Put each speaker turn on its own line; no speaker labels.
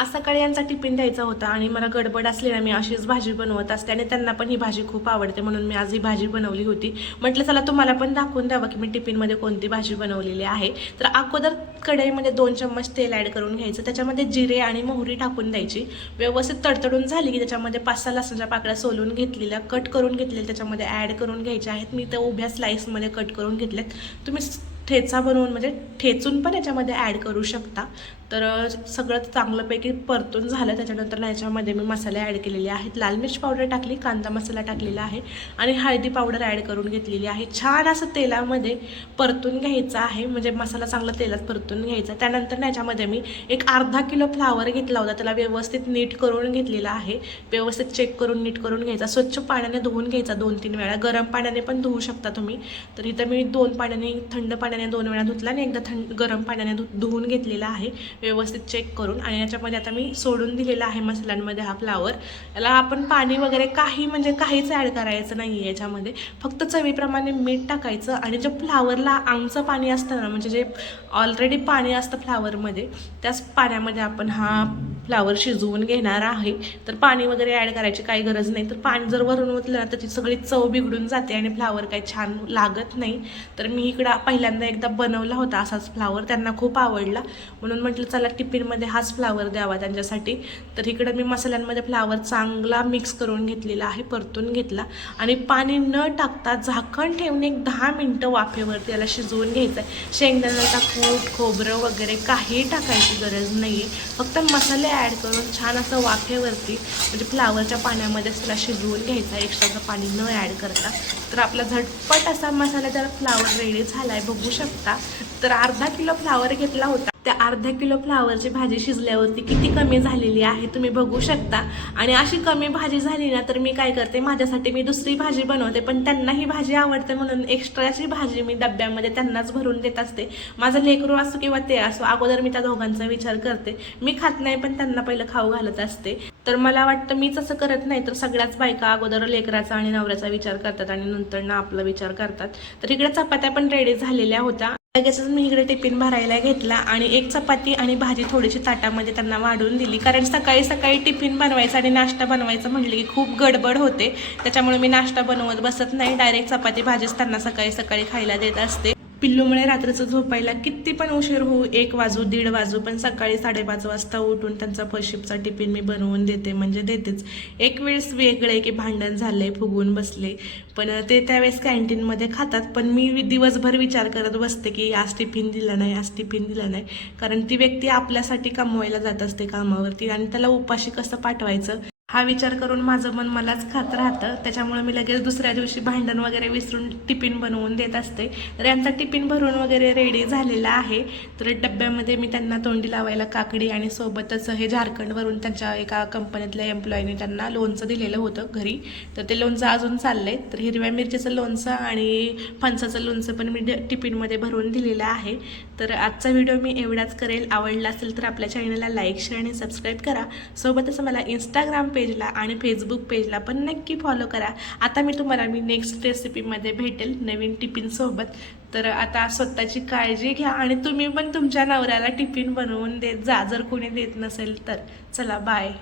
आज सकाळी यांचा टिफिन द्यायचा होता आणि मला गडबड असली मी अशीच भाजी बनवत असते आणि त्यांना पण ही भाजी खूप आवडते म्हणून मी आज ही भाजी बनवली होती. म्हटलं चला तुम्हाला पण दाखवून द्यावं की मी टिफिनमध्ये कोणती भाजी बनवलेली आहे. तर अगोदर कढईमध्ये दोन चम्मच तेल ॲड करून घ्यायचं त्याच्यामध्ये जिरे आणि मोहरी टाकून द्यायची. व्यवस्थित तडतडून झाली की त्याच्यामध्ये पाच सहा लसणाच्या पाकळ्या सोलून घेतलेल्या कट करून घेतलेल्या त्याच्यामध्ये ॲड करून घ्यायच्या आहेत. मी त्या उभ्या स्लाईसमध्ये कट करून घेतल्यात तुम्ही ठेचा बनवून म्हणजे ठेचून पण याच्यामध्ये ॲड करू शकता. तर सगळं चांगलंपैकी परतून झालं. त्याच्यानंतर ह्याच्यामध्ये याच्यामध्ये मी मसाले ॲड केलेले आहेत. लाल मिर्च पावडर टाकली कांदा मसाला टाकलेला आहे आणि हळदी पावडर ॲड करून घेतलेली आहे. छान असं तेलामध्ये परतून घ्यायचं आहे. म्हणजे मसाला चांगला तेलात परतून घ्यायचा. त्यानंतर ह्याच्यामध्ये याच्यामध्ये मी एक अर्धा किलो फ्लावर घेतला होता. त्याला व्यवस्थित नीट करून घेतलेला आहे. व्यवस्थित चेक करून नीट करून घ्यायचा. स्वच्छ पाण्याने धुवून घ्यायचा दोन तीन वेळा. गरम पाण्याने पण धुवू शकता तुम्ही. तर इथं मी दोन पाण्याने थंड पाण्याने दोन वेळा धुतला आणि एकदा थंड गरम पाण्याने धु धुवून घेतलेला आहे. व्यवस्थित चेक करून. आणि याच्यामध्ये आता मी सोडून दिलेला आहे मसाल्यांमध्ये हा फ्लावर याला आपण पाणी वगैरे काही म्हणजे काहीच ॲड करायचं नाही आहे याच्यामध्ये. फक्त चवीप्रमाणे मीठ टाकायचं आणि जे फ्लावरला आमचं पाणी असतं ना म्हणजे जे ऑलरेडी पाणी असतं फ्लावरमध्ये त्याच पाण्यामध्ये आपण हा फ्लावर शिजवून घेणार आहे. तर पाणी वगैरे ॲड करायची काही गरज नाही. तर पाणी जर वरून ओतलं ना त्याची सगळी चव बिघडून जाते आणि फ्लावर काही छान लागत नाही. तर मी इकडं पहिल्यांदा एकदा बनवला होता असाच फ्लावर. त्यांना खूप आवडला. म्हणून म्हटलं चला टिफिनमध्ये हाच फ्लावर द्यावा त्यांच्यासाठी. तर इकडं मी मसाल्यांमध्ये फ्लावर चांगला मिक्स करून घेतलेला आहे परतून घेतला. आणि पाणी न टाकता झाकण ठेवून एक दहा मिनटं वाफेवरती याला शिजवून घ्यायचं आहे शेंगदाण्याचा कूट खोबरं वगैरे काही टाकायची गरज नाही आहे फक्त मसाले ॲड करून छान असं वाफेवरती म्हणजे फ्लावरच्या पाण्यामध्ये त्याला शिजवून घ्यायचा एक्स्ट्राचं पाणी न ॲड करता. तर आपला झटपट असा मसालेदार फ्लावर रेडी झाला आहे बघू शकता. तर अर्धा किलो फ्लावर घेतला होता. त्या अर्धा किलो फ्लावरची भाजी शिजल्यावरती किती कमी झालेली आहे तुम्ही बघू शकता. आणि अशी कमी भाजी झाली ना तर मी काय करते माझ्यासाठी मी दुसरी भाजी बनवते पण त्यांना ही भाजी आवडते म्हणून एक्स्ट्राची भाजी मी डब्यामध्ये त्यांनाच भरून देत असते. माझं लेकरू असो किंवा ते असो अगोदर मी त्या दोघांचा विचार करते. मी खात नाही पण त्यांना पहिलं खाऊ घालत असते. तर मला वाटतं मीच असं करत नाही तर सगळ्याच बायका अगोदर लेकराचा आणि नवऱ्याचा विचार करतात आणि नंतर ना आपला विचार करतात. तर इकडे चपात्या पण रेडी झालेल्या होत्या. लगेचच मी इकडे टिफिन भरायला घेतला आणि एक चपाती आणि भाजी थोडीशी ताटामध्ये त्यांना वाढून दिली. कारण सकाळी सकाळी टिफिन बनवायचा आणि नाश्ता बनवायचा म्हटलं की खूप गडबड होते. त्याच्यामुळे मी नाश्ता बनवत बसत नाही. डायरेक्ट चपाती भाजीच त्यांना सकाळी सकाळी खायला देत असते. पिल्लूमुळे रात्रीचं झोपायला किती पण उशीर होऊ एक वाजू दीड वाजू पण सकाळी साडेपाच वाजता उठून त्यांचा फशिपचा टिफिन मी बनवून देते म्हणजे देतेच. एक वेळेस वेगळे की भांडण झाले फुगून बसले. पण ते त्यावेळेस कॅन्टीनमध्ये खातात पण मी दिवसभर विचार करत बसते की आज टिफिन दिला नाही आज टिफिन दिला नाही. कारण ती व्यक्ती आपल्यासाठी कमवायला जात असते कामावरती आणि त्याला उपाशी कसं पाठवायचं? हा विचार करून माझं मन मलाच खात राहतं. त्याच्यामुळे मी लगेच दुसऱ्या दिवशी भांडण वगैरे विसरून टिफिन बनवून देत असते. तर यांचा टिफिन भरून वगैरे रेडी झालेला आहे. तर डब्यामध्ये मी त्यांना तोंडी लावायला काकडी आणि सोबतच हे झारखंडवरून त्यांच्या एका कंपनीतल्या एम्प्लॉईने त्यांना लोणचं दिलेलं होतं घरी. तर ते लोणचं अजून चाललंय. तर हिरव्या मिरचीचं लोणचं आणि फणसाचं लोणचं पण मी ड- टिफिनमध्ये भरून दिलेलं आहे. तर आजचा व्हिडिओ मी एवढाच करेल. आवडला असेल तर आपल्या चॅनलला लाईक शेअर आणि सबस्क्राईब करा. सोबतच मला इंस्टाग्राम पेजला आणि फेसबुक पेजला पण नक्की फॉलो करा. आता मी तुम्हाला मी नेक्स्ट रेसिपीमध्ये भेटेल नवीन टिफिनसोबत तर आता स्वतःची काळजी घ्या आणि तुम्ही पण तुमच्या नवऱ्याला टिफिन बनवून देत जा. जर कोणी देत नसेल तर. चला बाय